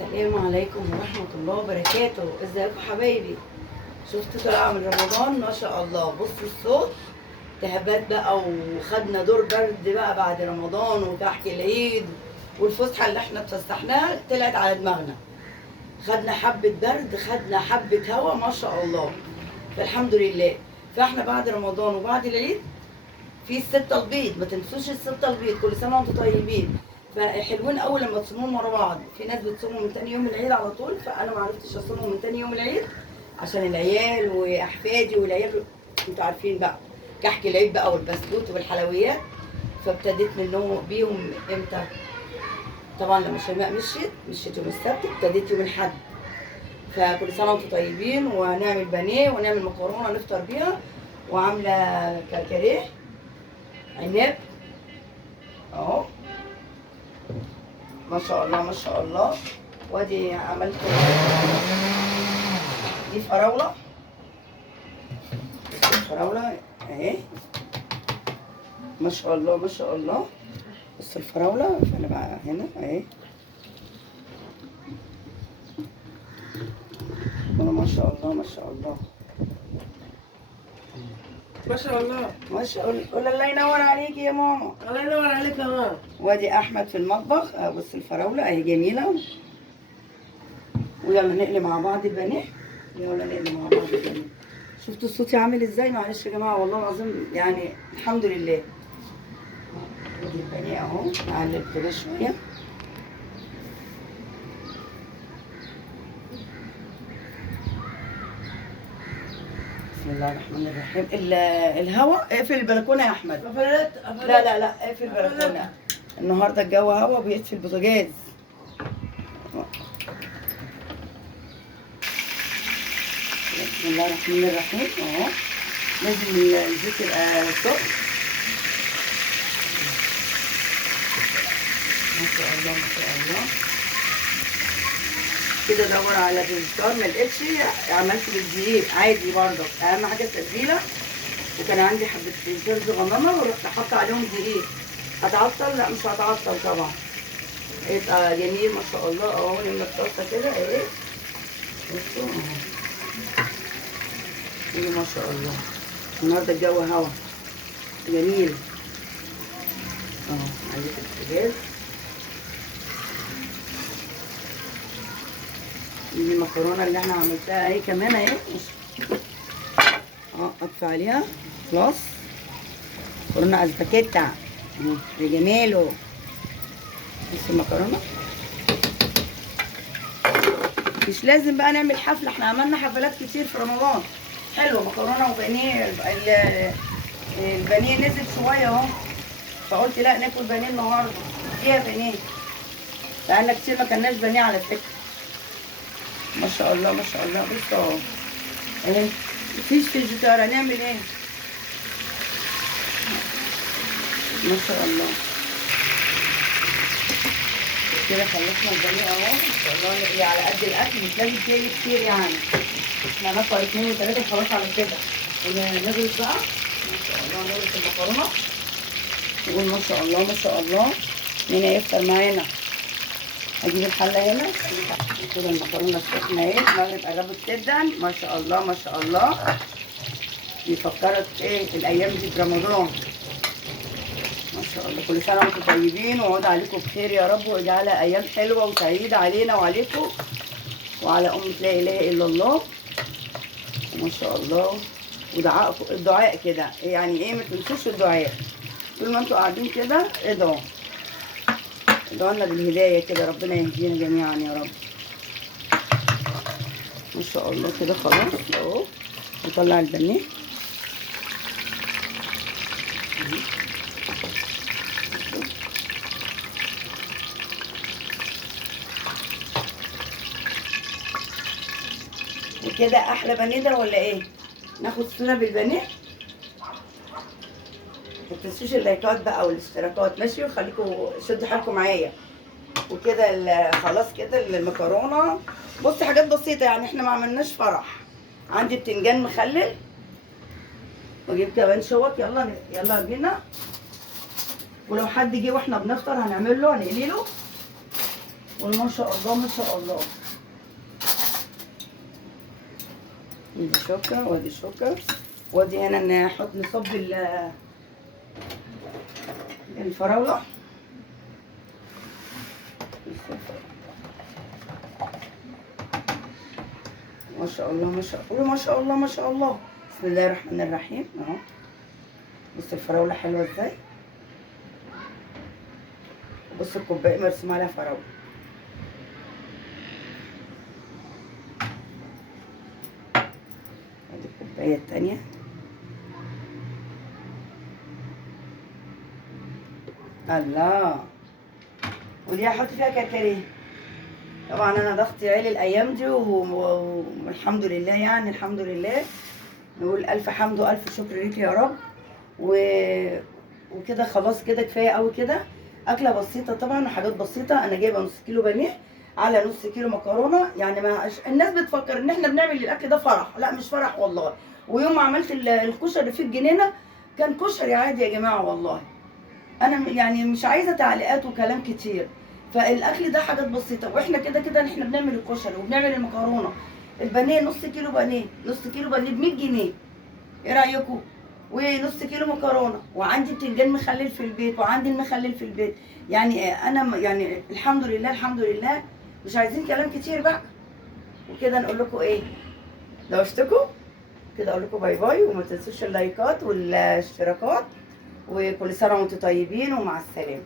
السلام عليكم ورحمة الله وبركاته. ازيكم حبايبي؟ شفتوا طلع من رمضان ما شاء الله. بصوا الصوت تهبات بقى، وخدنا دور برد بقى بعد رمضان وكحك العيد، والفسحة اللي احنا اتفسحناها طلعت على دماغنا. خدنا حبة برد، خدنا حبة هوا ما شاء الله، فالحمد لله. فاحنا بعد رمضان وبعد العيد في الستة البيض، ما تنسوش الستة البيض، كل سنة وانتم طيبين. فحلوين قوي لما تصوموهم ورا بعض. في ناس بتصوموا من تاني يوم العيد على طول، فانا ما عرفتش اصومهم من تاني يوم العيد عشان العيال واحفادي والعيال، انتوا عارفين بقى كحك العيد بقى والبسكوت والحلويات. فابتديت منهم بيهم امتى؟ طبعا لما شيماء مشيت يوم السبت، ابتديت يوم الاحد. فكل سنه وانتم طيبين. وهنعمل بانيه ونعمل مكرونه نفطر بيها، وعامله كركديه عناب اهو ما شاء الله ما شاء الله. وادي عملت دي فراوله، الفراوله اهي ما شاء الله ما شاء الله. بص الفراوله، فانا بقى هنا اهي ما شاء الله ما شاء الله ما شاء الله. ما شاء الله. قول الله ينور عليكي يا ماما. الله ينور عليك يا ماما. وادي احمد في المطبخ. بص الفراوله اهي جميله. ويلا نقلي مع بعض البانيه، يلا نقلي مع بعض البانيه. شفتوا صوتي عامل ازاي؟ معلش يا جماعه والله العظيم، يعني الحمد لله. ادي البانيه اهو، نقلب كده شويه. بسم الله الرحمن الرحيم. الهواء اقفل البلكونه يا احمد. قفلت لا لا لا اقفل البلكونه، النهارده الجو هوا بيطفي البوتاجاز. بسم الله الرحمن الرحيم اهو. لازم الزيت يبقى سخن ما شاء الله ما شاء الله. كده ادور على فيجيتار، ما لقيتش عملت بالدقيق عادي برضه، اهم حاجه التتبيله. وكان عندي حبه فيجيتار صغننه ورحت حاطه عليهم دقيق. هتعطل؟ لا مش هتعطل طبعا، هيبقى جميل ما شاء الله. اهو نملى الطاسه كده اهي، بصوا اهو ايه ما شاء الله. النهارده الجو هوا جميل اهو. عليك البوتاجاز. دي المكرونه اللي احنا عملتها اهي كمان اهي اطفي عليها خلاص. مكرونه اسباجيتا اهو يا جماله. بص المكرونه، مش لازم بقى نعمل حفله، احنا عملنا حفلات كتير في رمضان حلوه. مكرونه وبانيه، البانيه نزل شويه اهو، فقلت لا ناكل بانيه النهارده، فيها بانيه بقالنا كتير ما كلناش بانيه على فكره. ما شاء الله ما شاء الله. بصوا اهو اهي، مفيش فيجيتار، هنعمل ايه؟ ما شاء الله. كده خلصنا البانيه اهو ان شاء الله. نقلي على قد الاكل، مش لازم تقلي كتير يعني، احنا هناكل 2 و3 خلاص على كده. ونغرف بقى ما شاء الله، نغرف المكرونه نقول ما شاء الله ما شاء الله. مين هيفطر معانا؟ هجيب الحله هنا كده. المكرونه السخنه اهي، المغرب قربت جدا ما شاء الله ما شاء الله. دي فكرت ايه الايام دي برمضان ما شاء الله. كل سنه وانتم طيبين، وعود عليكم بخير يا رب، واجعلها ايام حلوه وسعيده علينا وعليكم وعلى امه لا اله الا الله ما شاء الله. ودعائكم الدعاء كده يعني ايه، ما تنسوش الدعاء طول ما انتوا قاعدين كده. ادعوا لنا بالهدايه كده، ربنا يهدينا جميعا يا رب ما شاء الله. كده خلاص اهو. نطلع البانيه وكده. احلى بانيه ده ولا ايه؟ ناخد صوره بالبانيه. ما تنسوش اللايكات بقى والاشتراكات ماشي، وخليكم شدوا حيلكم معايا. وكده خلاص كده المكرونه. بصي حاجات بسيطه يعني، احنا ما عملناش فرح. عندي بتنجان مخلل، واجيب كمان شوك. يلا يلا بينا. ولو حد جه واحنا بنفطر هنعمل له، هنقلي له وما شاء الله ما شاء الله. دي شوكة وادي شوكة، وادي هنا نحط نصب الفراولة. ما شاء الله ما شاء الله ما شاء الله ما شاء الله. بسم الله الرحمن الرحيم اهو. بص الفراولة حلوة ازاي، بص الكوباية مرسوم عليها فراولة. ادي الكوباية التانية. الله، ودي هحط فيها كركديه. طبعا انا ضغطي عالي الايام دي والحمد لله، يعني الحمد لله. نقول الف حمد والف شكر ليك يا رب. وكده خلاص كده كفايه قوي كده. اكله بسيطه طبعا وحاجات بسيطه. انا جايبه نص كيلو بانيه على نص كيلو مكرونه. يعني ما الناس بتفكر ان احنا بنعمل الاكل ده فرح، لا مش فرح والله. ويوم ما عملت الكشري في الجنينه كان كشري عادي يا جماعه والله. انا يعني مش عايزه تعليقات وكلام كتير. فالاكل ده حاجات بسيطه، واحنا كده كده احنا بنعمل الكشري وبنعمل المكرونه. البانيه نص كيلو بانيه، نص كيلو بانيه ب 100 جنيه. ايه رايكم؟ ونص كيلو مكرونه، وعندي بتنجان مخلل في البيت، وعندي المخلل في البيت. يعني انا يعني الحمد لله الحمد لله. مش عايزين كلام كتير بقى. وكده نقول لكم ايه، لو اشتكوا كده اقول لكم باي باي، وما تنسوش اللايكات والاشتراكات، وكل سنه وانتم طيبين ومع السلامه.